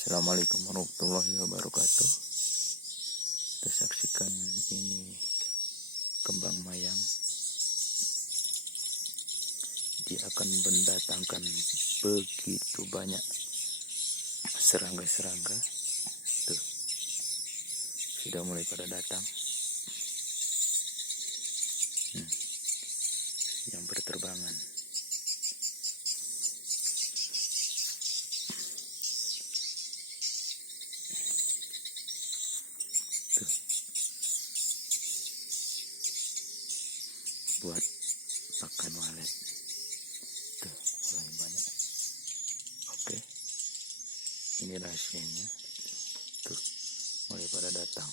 Assalamualaikum warahmatullahi wabarakatuh. Kita saksikan ini kembang mayang. Dia akan mendatangkan begitu banyak serangga-serangga. Tuh, sudah mulai pada datang. Yang berterbangan. Tuh, buat pakan walet. Tuh, mulai banyak. Oke, ini rahasianya. Tuh, mulai pada datang.